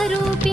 స్వరూపి